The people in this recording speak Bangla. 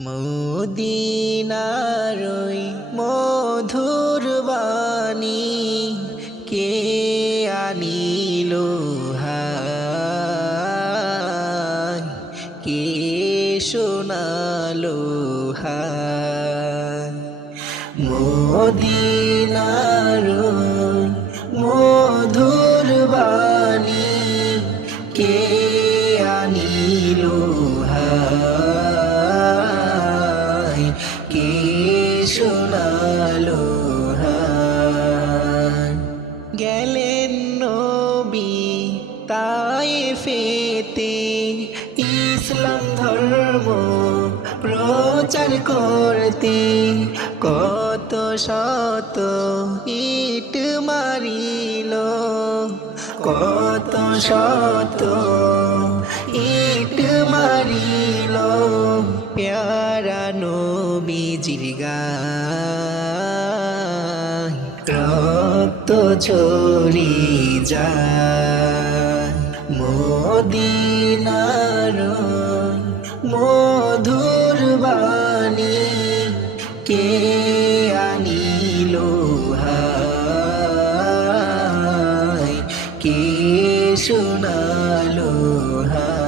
মদিনারই মধুর বাণী কে আনিল কে শোনালো হায়? মদিনার মধুর বাণী কে আনিল হায় কে শোনালো গেলেন নবী তাই ফেতে ইসলাম ধর্ম প্রচার করতে। কত শত ইট মারিল, কত শত ইট মারিল। প্যারা নবীজির গায় রক্ত ছড়ি যায়। মদিনার মধুর বাণী কে আনিল কে শোনালো হা